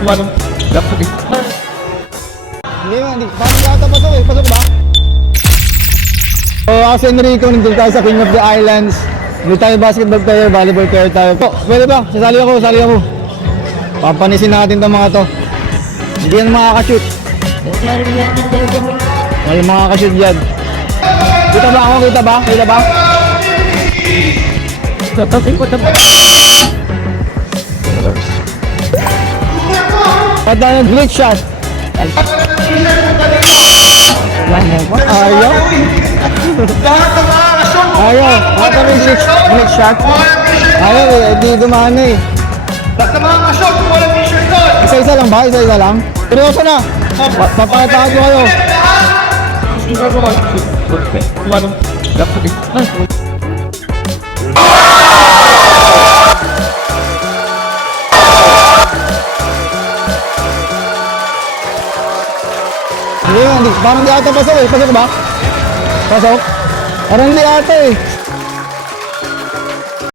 Manong, dapat eh. Hindi. Parang yata pasok eh. Pasok ba? So, ako si Enrico, nandun tayo sa King of the Islands. Hindi tayo basketball player, volleyball player tayo. Po, pwede ba? Sasali ako. Papanisin natin itong mga to. Hindi yan makakashoot. May makakashoot dyan. Kita ba ako? Kita ba? Tatapin ko dapat. Pata ng glitch shot. Ayaw. Pata ng glitch shot. Ayaw eh, di gumana eh. Basta mga kasyon, kung walang t-shirt doon! Isa-isa lang ba? Isa-isa lang? Seryoso na! Papakitahan ko kayo. Manong, dapat eh. Hindi. Parang di ata pasok eh. Pasok ba? Pasok? Parang di ata eh.